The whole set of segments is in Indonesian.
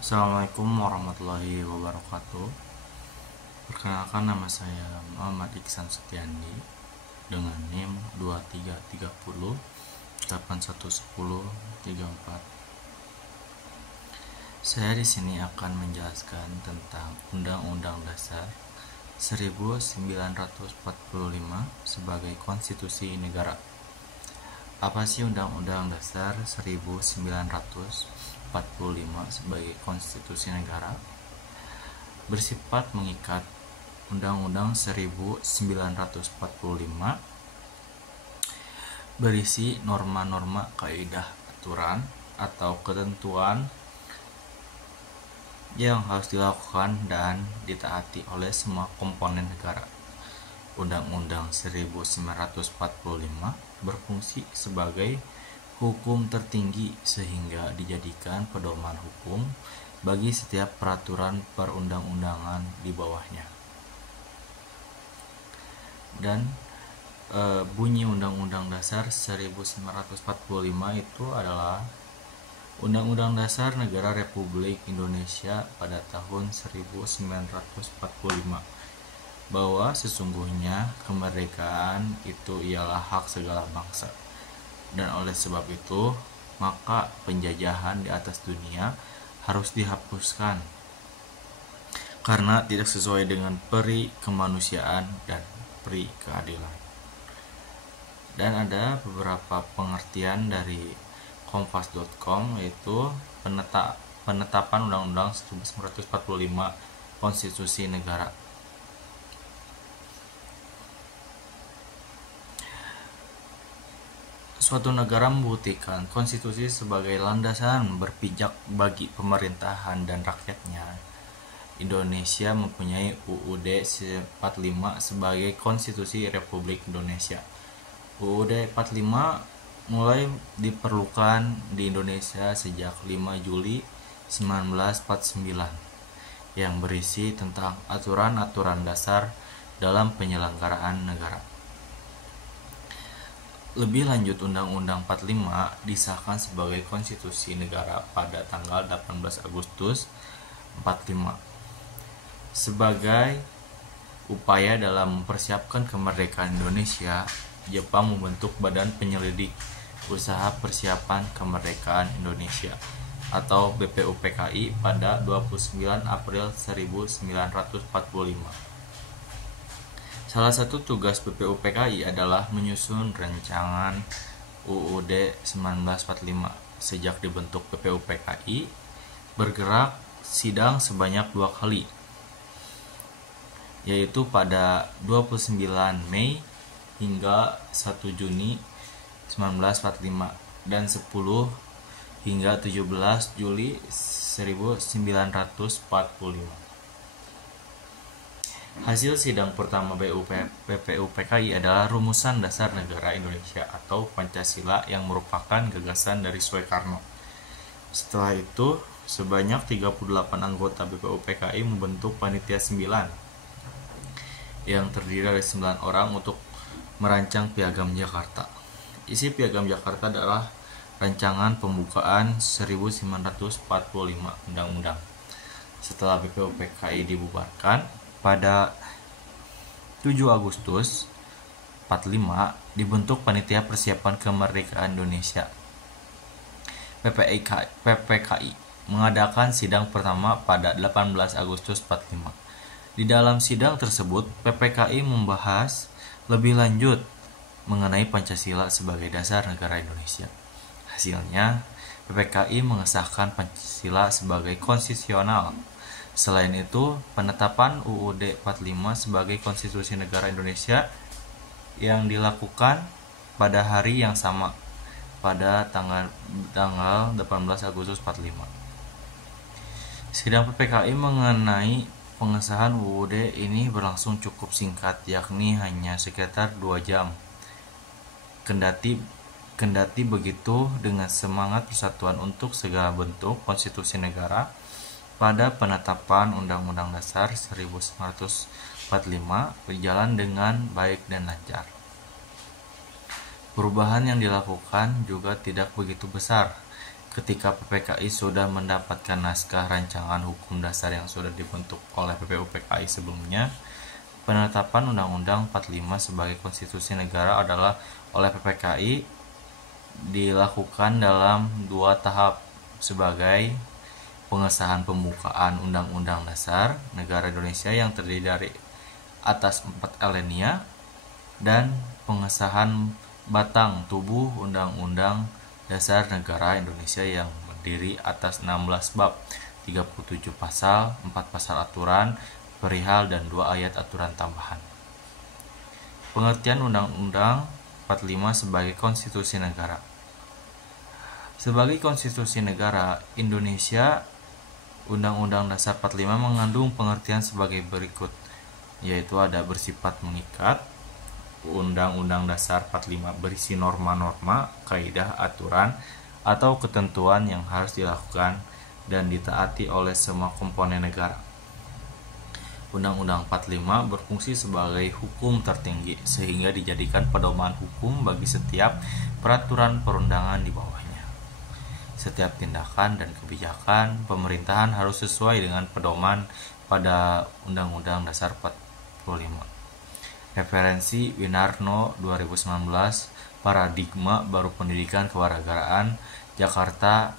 Assalamualaikum warahmatullahi wabarakatuh. Perkenalkan, nama saya Muhammad Iksan Setiandi dengan NIM 2330 8110 34. Saya di sini akan menjelaskan tentang Undang-Undang Dasar 1945 sebagai konstitusi negara. Apa sih Undang-Undang Dasar 1945 sebagai konstitusi negara? Bersifat mengikat. Undang-Undang 1945 berisi norma-norma, kaidah, aturan, atau ketentuan yang harus dilakukan dan ditaati oleh semua komponen negara. Undang-Undang 1945 berfungsi sebagai hukum tertinggi sehingga dijadikan pedoman hukum bagi setiap peraturan perundang-undangan di bawahnya. Dan bunyi Undang-Undang Dasar 1945 itu adalah Undang-Undang Dasar Negara Republik Indonesia pada tahun 1945, bahwa sesungguhnya kemerdekaan itu ialah hak segala bangsa, dan oleh sebab itu maka penjajahan di atas dunia harus dihapuskan karena tidak sesuai dengan peri kemanusiaan dan peri keadilan. Dan ada beberapa pengertian dari kompas.com, yaitu penetapan Undang-Undang 1945 konstitusi negara. Suatu negara membuktikan konstitusi sebagai landasan berpijak bagi pemerintahan dan rakyatnya. Indonesia mempunyai UUD 45 sebagai konstitusi Republik Indonesia. UUD 45 mulai diperlukan di Indonesia sejak 5 Juli 1949 yang berisi tentang aturan-aturan dasar dalam penyelenggaraan negara. Lebih lanjut, Undang-Undang 45 disahkan sebagai konstitusi negara pada tanggal 18 Agustus 45 sebagai upaya dalam mempersiapkan kemerdekaan Indonesia. Jepang membentuk Badan Penyelidik Usaha Persiapan Kemerdekaan Indonesia atau BPUPKI pada 29 April 1945. Salah satu tugas BPUPKI adalah menyusun rancangan UUD 1945. Sejak dibentuk BPUPKI, bergerak sidang sebanyak 2 kali, yaitu pada 29 Mei hingga 1 Juni 1945 dan 10 hingga 17 Juli 1945. Hasil sidang pertama BPUPKI adalah Rumusan Dasar Negara Indonesia atau Pancasila yang merupakan gagasan dari Soekarno. Setelah itu, sebanyak 38 anggota BPUPKI membentuk Panitia 9 yang terdiri dari 9 orang untuk merancang Piagam Jakarta. Isi Piagam Jakarta adalah rancangan pembukaan 1945 Undang-Undang. Setelah BPUPKI dibubarkan pada 7 Agustus 45, dibentuk Panitia Persiapan Kemerdekaan Indonesia PPKI mengadakan sidang pertama pada 18 Agustus 45. Di dalam sidang tersebut, PPKI membahas lebih lanjut mengenai Pancasila sebagai dasar negara Indonesia. Hasilnya, PPKI mengesahkan Pancasila sebagai konstitusional. Selain itu, penetapan UUD 45 sebagai konstitusi negara Indonesia yang dilakukan pada hari yang sama, pada tanggal 18 Agustus 45. Sidang PPKI mengenai pengesahan UUD ini berlangsung cukup singkat, yakni hanya sekitar 2 jam. Kendati begitu, dengan semangat persatuan untuk segala bentuk konstitusi negara, pada penetapan Undang-Undang Dasar 1945 berjalan dengan baik dan lancar. Perubahan yang dilakukan juga tidak begitu besar, ketika PPKI sudah mendapatkan naskah rancangan hukum dasar yang sudah dibentuk oleh PPUPKI sebelumnya, penetapan Undang-Undang 45 sebagai konstitusi negara adalah oleh PPKI dilakukan dalam 2 tahap sebagai pengesahan pembukaan Undang-Undang Dasar Negara Indonesia yang terdiri dari atas 4 alinea dan pengesahan batang tubuh Undang-Undang Dasar Negara Indonesia yang berdiri atas 16 bab, 37 pasal, 4 pasal aturan, perihal dan 2 ayat aturan tambahan. Pengertian Undang-Undang 45 sebagai konstitusi negara. Sebagai konstitusi negara Indonesia, Undang-Undang Dasar 45 mengandung pengertian sebagai berikut, yaitu ada bersifat mengikat. Undang-Undang Dasar 45 berisi norma-norma, kaidah, aturan, atau ketentuan yang harus dilakukan dan ditaati oleh semua komponen negara. Undang-Undang 45 berfungsi sebagai hukum tertinggi sehingga dijadikan pedoman hukum bagi setiap peraturan perundangan di bawahnya. Setiap tindakan dan kebijakan pemerintahan harus sesuai dengan pedoman pada Undang-Undang Dasar 45. Referensi Winarno 2019, Paradigma Baru Pendidikan Kewarganegaraan, Jakarta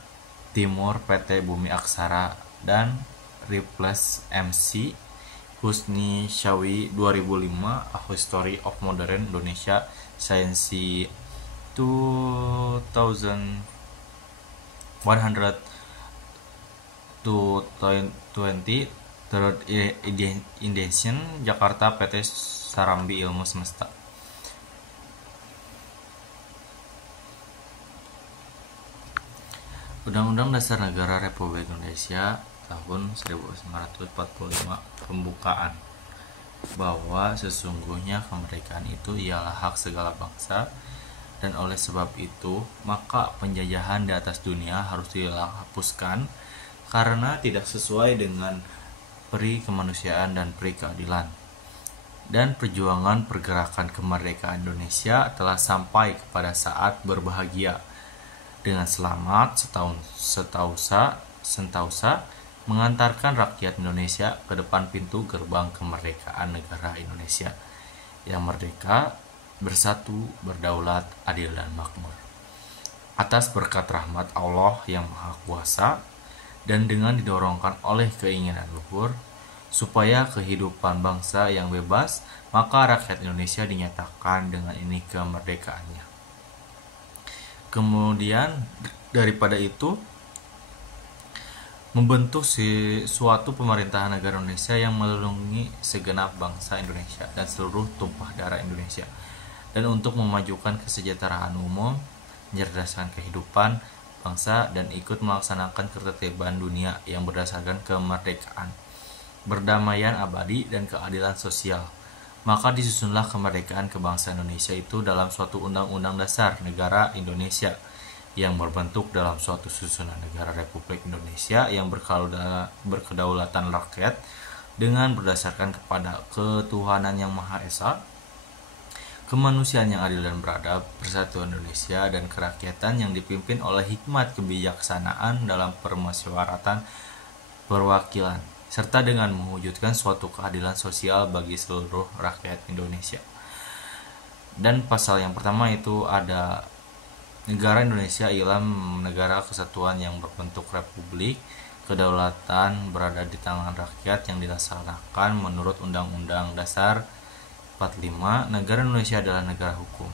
Timur PT Bumi Aksara, dan Ripley MC Husni Syawi 2005, A History of Modern Indonesia Science 2120, Third Edition, Jakarta PT Sarambi Ilmu Semesta. Undang-Undang Dasar Negara Republik Indonesia tahun 1945 pembukaan bahwa sesungguhnya kemerdekaan itu ialah hak segala bangsa, dan oleh sebab itu maka penjajahan di atas dunia harus dihapuskan karena tidak sesuai dengan peri kemanusiaan dan peri keadilan. Dan perjuangan pergerakan kemerdekaan Indonesia telah sampai kepada saat berbahagia dengan selamat sentausa mengantarkan rakyat Indonesia ke depan pintu gerbang kemerdekaan negara Indonesia yang merdeka, bersatu, berdaulat, adil dan makmur. Atas berkat rahmat Allah yang Maha Kuasa dan dengan didorongkan oleh keinginan luhur supaya kehidupan bangsa yang bebas, maka rakyat Indonesia dinyatakan dengan ini kemerdekaannya. Kemudian daripada itu membentuk suatu pemerintahan negara Indonesia yang melindungi segenap bangsa Indonesia dan seluruh tumpah darah Indonesia, dan untuk memajukan kesejahteraan umum, mencerdaskan kehidupan bangsa, dan ikut melaksanakan ketertiban dunia yang berdasarkan kemerdekaan, perdamaian abadi, dan keadilan sosial. Maka disusunlah kemerdekaan kebangsaan Indonesia itu dalam suatu Undang-Undang Dasar Negara Indonesia yang berbentuk dalam suatu susunan negara Republik Indonesia yang berkedaulatan rakyat dengan berdasarkan kepada ketuhanan yang Maha Esa, kemanusiaan yang adil dan beradab, persatuan Indonesia, dan kerakyatan yang dipimpin oleh hikmat kebijaksanaan dalam permusyawaratan perwakilan, serta dengan mewujudkan suatu keadilan sosial bagi seluruh rakyat Indonesia. Dan pasal yang pertama itu ada negara Indonesia ialah negara kesatuan yang berbentuk republik, kedaulatan berada di tangan rakyat yang dilaksanakan menurut Undang-Undang Dasar 45. Negara Indonesia adalah negara hukum.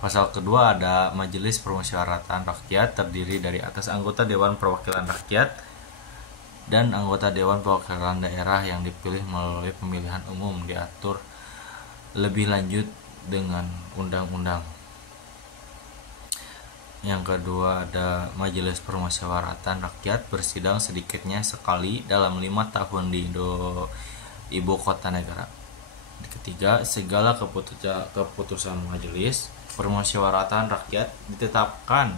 Pasal kedua ada Majelis Permusyawaratan Rakyat, terdiri dari atas anggota Dewan Perwakilan Rakyat dan anggota Dewan Perwakilan Daerah yang dipilih melalui pemilihan umum, diatur lebih lanjut dengan undang-undang. Yang kedua ada Majelis Permusyawaratan Rakyat, bersidang sedikitnya sekali dalam 5 tahun di ibu kota negara. Ketiga, segala keputusan Majelis Permusyawaratan Rakyat ditetapkan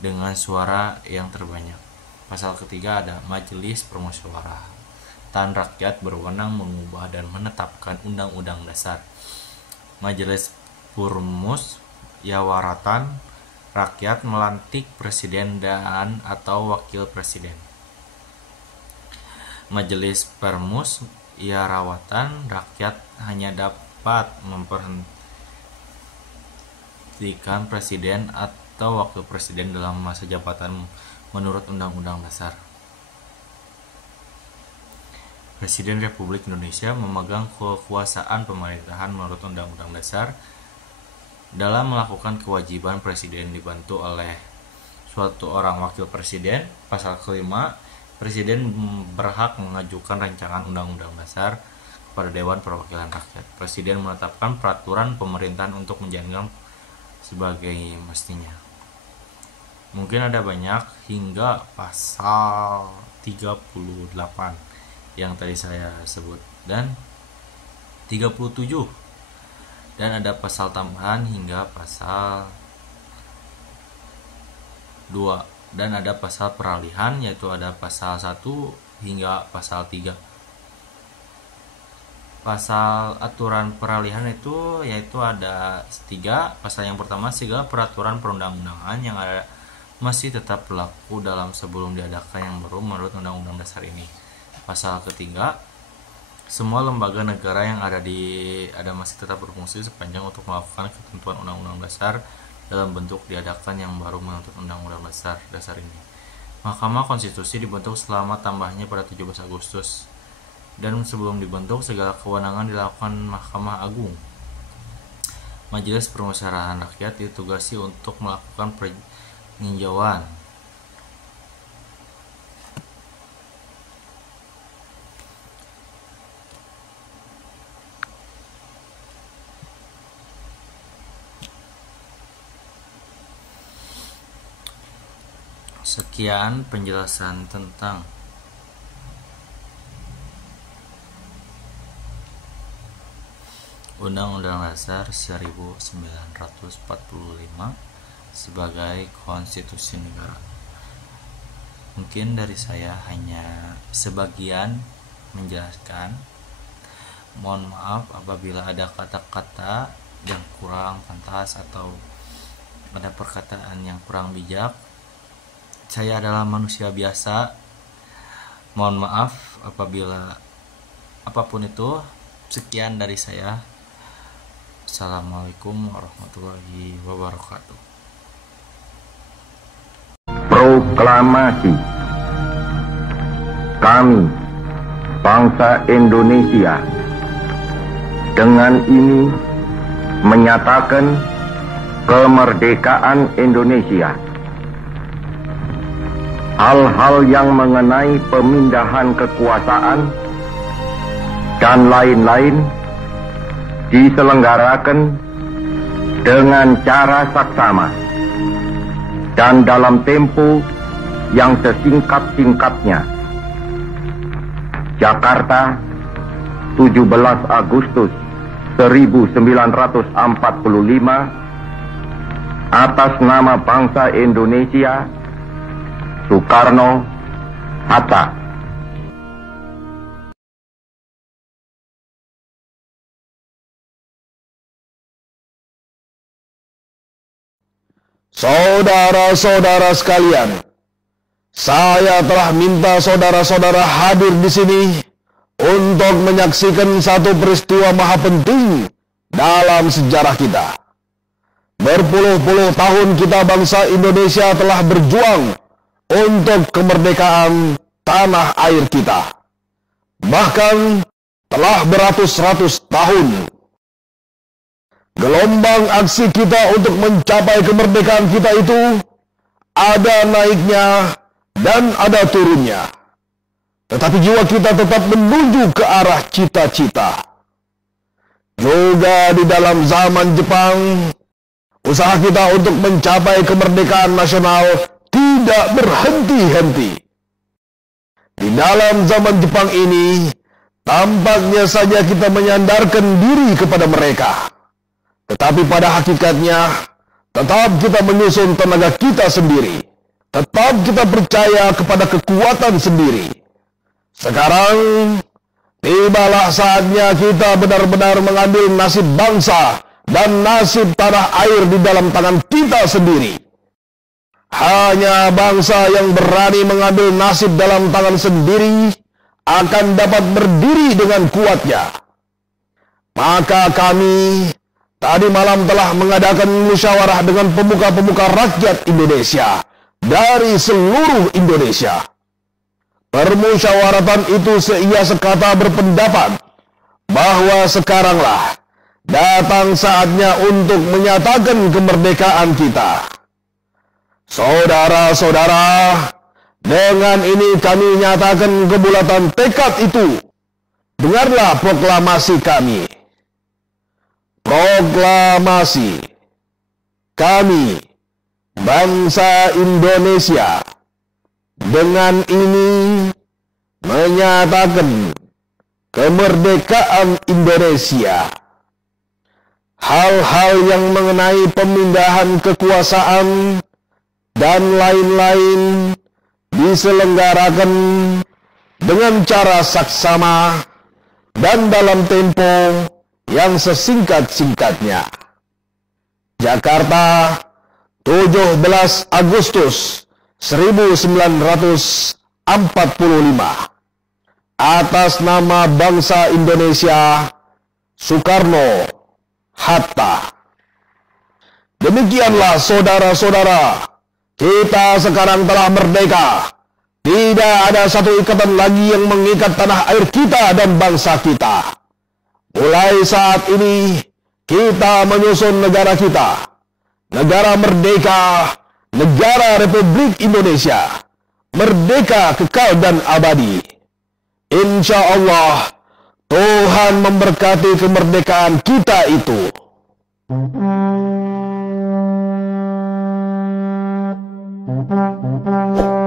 dengan suara yang terbanyak. Pasal ketiga ada Majelis Permusyawaratan Rakyat berwenang mengubah dan menetapkan undang-undang dasar. Majelis Permusyawaratan rakyat melantik presiden dan atau wakil presiden. Majelis Permusyawaratan Rakyat hanya dapat memberhentikan presiden atau wakil presiden dalam masa jabatan menurut Undang-Undang Dasar. Presiden Republik Indonesia memegang kekuasaan pemerintahan menurut Undang-Undang Dasar. Dalam melakukan kewajiban, presiden dibantu oleh suatu orang wakil presiden. Pasal kelima, presiden berhak mengajukan rancangan undang-undang dasar kepada Dewan Perwakilan Rakyat. Presiden menetapkan peraturan pemerintahan untuk menjalankan sebagai mestinya. Mungkin ada banyak hingga pasal 38 yang tadi saya sebut dan 37. Dan ada pasal tambahan hingga pasal 2. Dan ada pasal peralihan, yaitu ada pasal 1 hingga pasal 3. Pasal aturan peralihan itu yaitu ada 3. Pasal yang pertama, segala peraturan perundang-undangan yang ada masih tetap berlaku dalam sebelum diadakan yang baru menurut Undang-Undang Dasar ini. Pasal ketiga, semua lembaga negara yang ada masih tetap berfungsi sepanjang untuk melakukan ketentuan Undang-Undang Dasar dalam bentuk diadakan yang baru menurut Undang-Undang Dasar ini. Mahkamah Konstitusi dibentuk selama tambahnya pada 17 Agustus. Dan sebelum dibentuk, segala kewenangan dilakukan Mahkamah Agung. Majelis Permusyawaratan Rakyat ditugasi untuk melakukan peninjauan Sekian penjelasan tentang Undang-Undang Dasar 1945 sebagai konstitusi negara. Mungkin dari saya hanya sebagian menjelaskan. Mohon maaf apabila ada kata-kata yang kurang pantas atau ada perkataan yang kurang bijak. Saya adalah manusia biasa. Mohon maaf apabila apapun itu. Sekian dari saya. Assalamualaikum warahmatullahi wabarakatuh. Proklamasi. Kami, bangsa Indonesia, dengan ini menyatakan kemerdekaan Indonesia. Hal-hal yang mengenai pemindahan kekuasaan dan lain-lain diselenggarakan dengan cara saksama dan dalam tempo yang sesingkat-singkatnya. Jakarta, 17 Agustus 1945, atas nama bangsa Indonesia, Soekarno Hatta. Saudara-saudara sekalian, saya telah minta saudara-saudara hadir di sini untuk menyaksikan satu peristiwa maha penting dalam sejarah kita. Berpuluh-puluh tahun kita bangsa Indonesia telah berjuang untuk kemerdekaan tanah air kita. Bahkan telah beratus-ratus tahun. Gelombang aksi kita untuk mencapai kemerdekaan kita itu ada naiknya dan ada turunnya. Tetapi jiwa kita tetap menuju ke arah cita-cita. Juga di dalam zaman Jepang, usaha kita untuk mencapai kemerdekaan nasional tidak berhenti-henti. Di dalam zaman Jepang ini, tampaknya saja kita menyandarkan diri kepada mereka. Tetapi pada hakikatnya, tetap kita menyusun tenaga kita sendiri. Tetap kita percaya kepada kekuatan sendiri. Sekarang, tibalah saatnya kita benar-benar mengambil nasib bangsa dan nasib tanah air di dalam tangan kita sendiri. Hanya bangsa yang berani mengambil nasib dalam tangan sendiri akan dapat berdiri dengan kuatnya. Maka kami tadi malam telah mengadakan musyawarah dengan pemuka-pemuka rakyat Indonesia dari seluruh Indonesia. Permusyawaratan itu seia sekata berpendapat bahwa sekaranglah datang saatnya untuk menyatakan kemerdekaan kita. Saudara-saudara, dengan ini kami nyatakan kebulatan tekad itu. Dengarlah proklamasi kami. Proklamasi. Kami, bangsa Indonesia, dengan ini menyatakan kemerdekaan Indonesia. Hal-hal yang mengenai pemindahan kekuasaan dan lain-lain diselenggarakan dengan cara saksama dan dalam tempo yang sesingkat-singkatnya. Jakarta, 17 Agustus 1945. Atas nama bangsa Indonesia, Soekarno Hatta. Demikianlah saudara-saudara, kita sekarang telah merdeka. Tidak ada satu ikatan lagi yang mengikat tanah air kita dan bangsa kita. Mulai saat ini, kita menyusun negara kita. Negara merdeka, negara Republik Indonesia. Merdeka kekal dan abadi. Insya Allah, Tuhan memberkati kemerdekaan kita itu. Thank you.